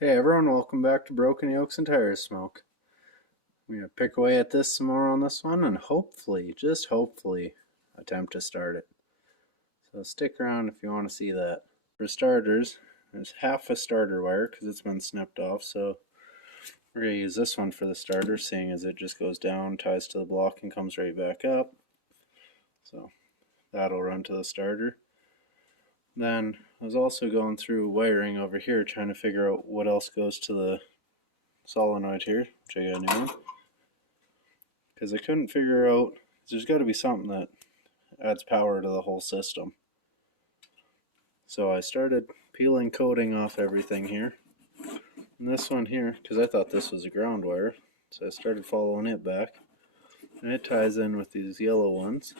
Hey everyone, welcome back to Broken Yokes and Tires Smoke. I'm going to pick away at this some more on this one and hopefully, just hopefully, attempt to start it. So stick around if you want to see that. For starters, there's half a starter wire because it's been snipped off, so we're going to use this one for the starter, seeing as it just goes down, ties to the block, and comes right back up. So that'll run to the starter. Then I was also going through wiring over here trying to figure out what else goes to the solenoid here, which I got a new one. Because I couldn't figure out, there's got to be something that adds power to the whole system. So I started peeling coating off everything here. And this one here, because I thought this was a ground wire, so I started following it back. And it ties in with these yellow ones.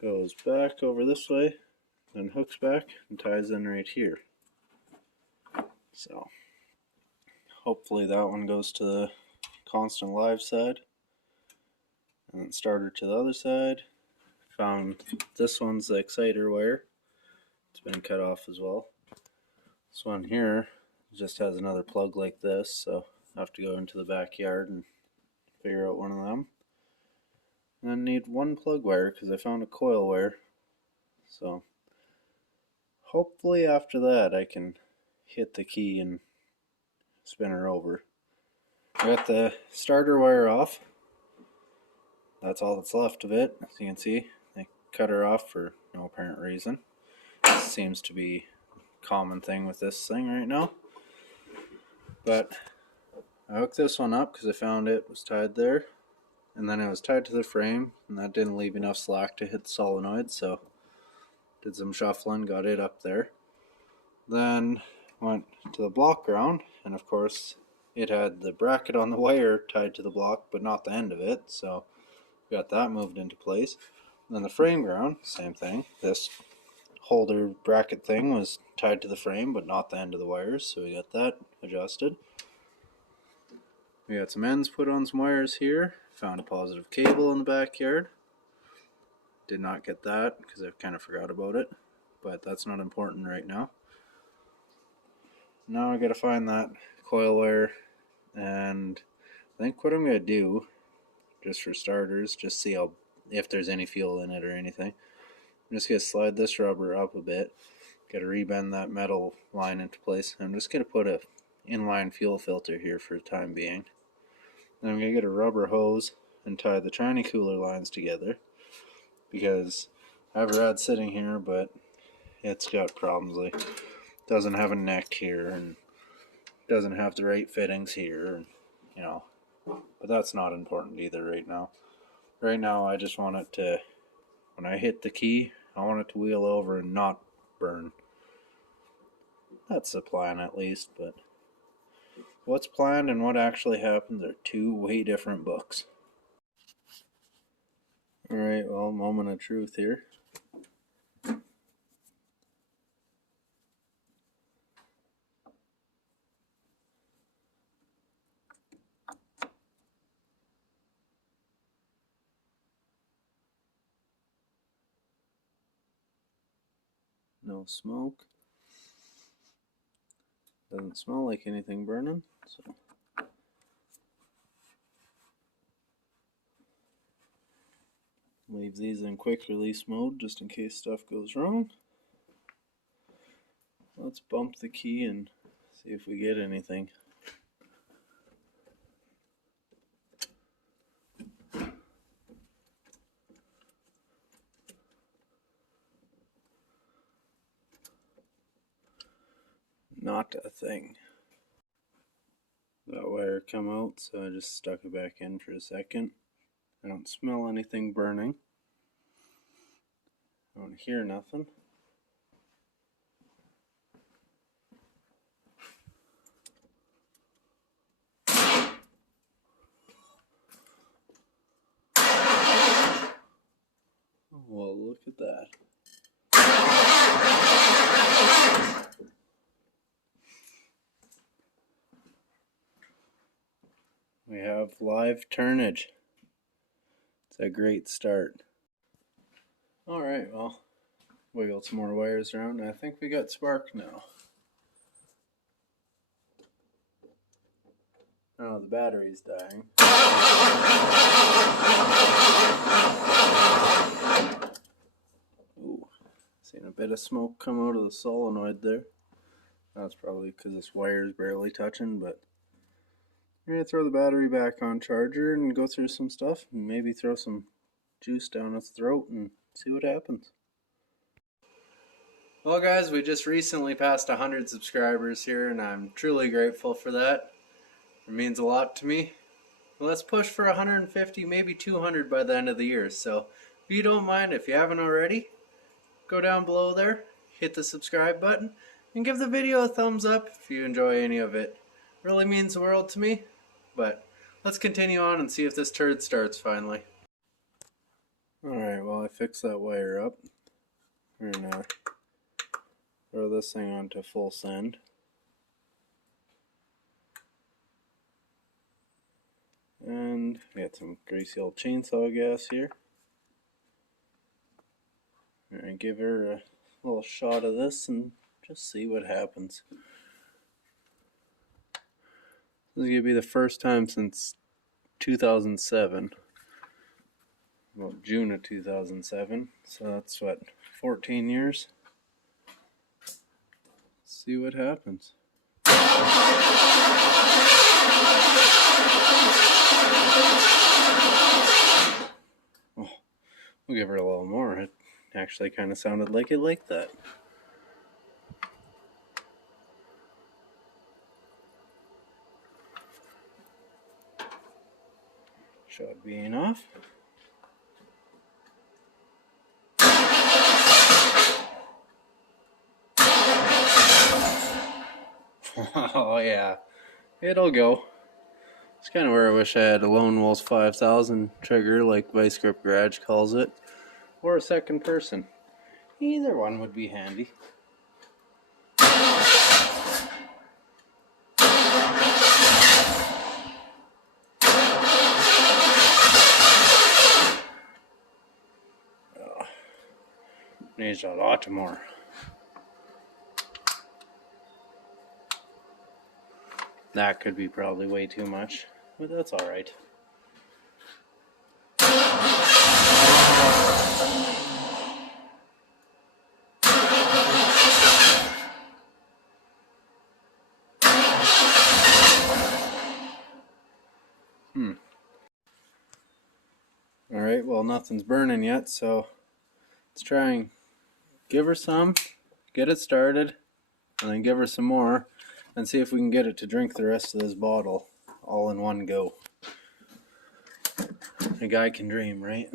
Goes back over this way, then hooks back and ties in right here. So hopefully that one goes to the constant live side. And then starter to the other side. Found this one's the exciter wire. It's been cut off as well. This one here just has another plug like this, so I have to go into the backyard and figure out one of them. And then need one plug wire because I found a coil wire. So hopefully after that I can hit the key and spin her over. I got the starter wire off. That's all that's left of it. As you can see, I cut her off for no apparent reason. This seems to be a common thing with this thing right now. But I hooked this one up because I found it was tied there, and then it was tied to the frame, and that didn't leave enough slack to hit the solenoid, so did some shuffling, got it up there. Then went to the block ground, and of course it had the bracket on the wire tied to the block, but not the end of it, so got that moved into place. And then the frame ground, same thing. This holder bracket thing was tied to the frame, but not the end of the wires, so we got that adjusted. We got some ends put on some wires here. Found a positive cable in the backyard. Did not get that because I kind of forgot about it, but that's not important right now. Now I gotta find that coil wire, and I think what I'm gonna do, just for starters, just see if there's any fuel in it or anything. I'm just gonna slide this rubber up a bit, gotta rebend that metal line into place. I'm just gonna put a inline fuel filter here for the time being. Then I'm gonna get a rubber hose and tie the tranny cooler lines together, because I have a rod sitting here, but it's got problems. Like, it doesn't have a neck here, and doesn't have the right fittings here, and you know. But that's not important either right now. Right now, I just want it to, when I hit the key, I want it to wheel over and not burn. That's the plan, at least, but what's planned and what actually happens are two way different books. Alright, well, moment of truth here. No smoke. Doesn't smell like anything burning, so leave these in quick release mode just in case stuff goes wrong. Let's bump the key and see if we get anything. Not a thing. That wire come out, so I just stuck it back in for a second. I don't smell anything burning. I don't hear nothing. Well, look at that. We have live turnage. It's a great start. Alright, well, wiggle some more wires around. I think we got spark now. Oh, the battery's dying. Ooh, seen a bit of smoke come out of the solenoid there. That's probably because this wire is barely touching, but I'm going to throw the battery back on charger and go through some stuff and maybe throw some juice down its throat and see what happens. Well guys, we just recently passed 100 subscribers here and I'm truly grateful for that. It means a lot to me. Well, let's push for 150, maybe 200 by the end of the year. So if you don't mind, if you haven't already, go down below there, hit the subscribe button, and give the video a thumbs up if you enjoy any of it. It really means the world to me. But let's continue on and see if this turd starts finally. Alright, well I fixed that wire up. We're gonna throw this thing onto full send. And we got some greasy old chainsaw gas here. I'm gonna give her a little shot of this and just see what happens. This is gonna be the first time since 2007. Well, June of 2007. So that's what, 14 years? Let's see what happens. Oh, we'll give her a little more. It actually kind of sounded like it like that. Shot being off. Oh yeah, it'll go. It's kind of where I wish I had a Lone Wolf 5000 trigger like Vice Grip Garage calls it, or a second person. Either one would be handy. Needs a lot more. That could be probably way too much, but that's alright. Alright, well nothing's burning yet, so let's try and give her some, get it started, and then give her some more, and see if we can get it to drink the rest of this bottle all in one go. A guy can dream, right?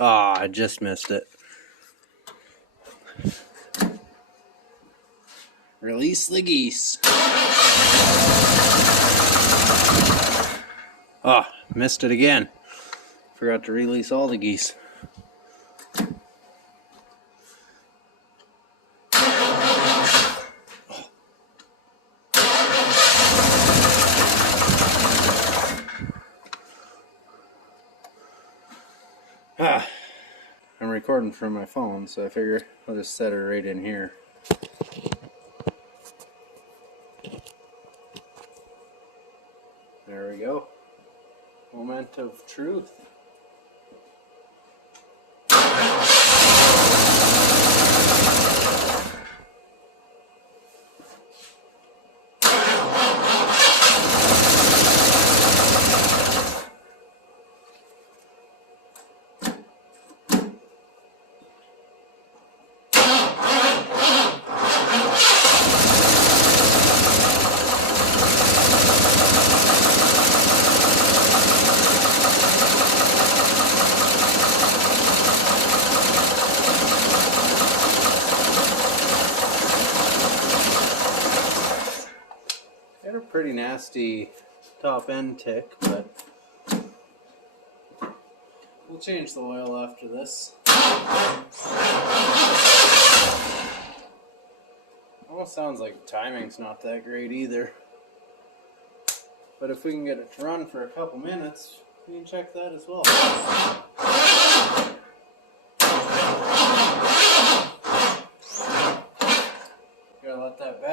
Ah, I just missed it. Release the geese. Ah, missed it again. Forgot to release all the geese. I'm recording from my phone, so I figure I'll just set her right in here. There we go. Moment of truth. Got a pretty nasty top end tick, but we'll change the oil after this. Almost sounds like the timing's not that great either. But if we can get it to run for a couple minutes, we can check that as well.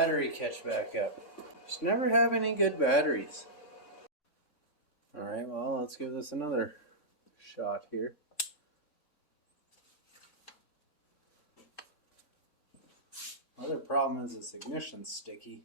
battery catch back up. Just never have any good batteries. Alright, well, let's give this another shot here. Other problem is this ignition's sticky.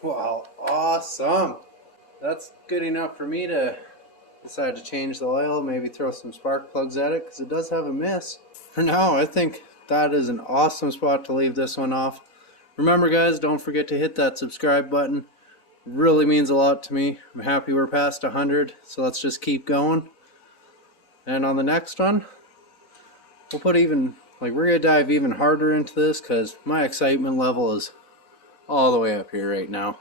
Wow, awesome! That's good enough for me to decide to change the oil, maybe throw some spark plugs at it, because it does have a miss. For now, I think that is an awesome spot to leave this one off. Remember guys, don't forget to hit that subscribe button. It really means a lot to me. I'm happy we're past 100, so let's just keep going. And on the next one, we'll put we're gonna dive even harder into this, because my excitement level is all the way up here right now.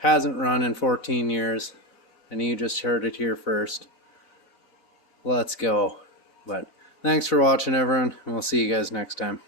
Hasn't run in 14 years, and you just heard it here first. Let's go. But thanks for watching everyone, and we'll see you guys next time.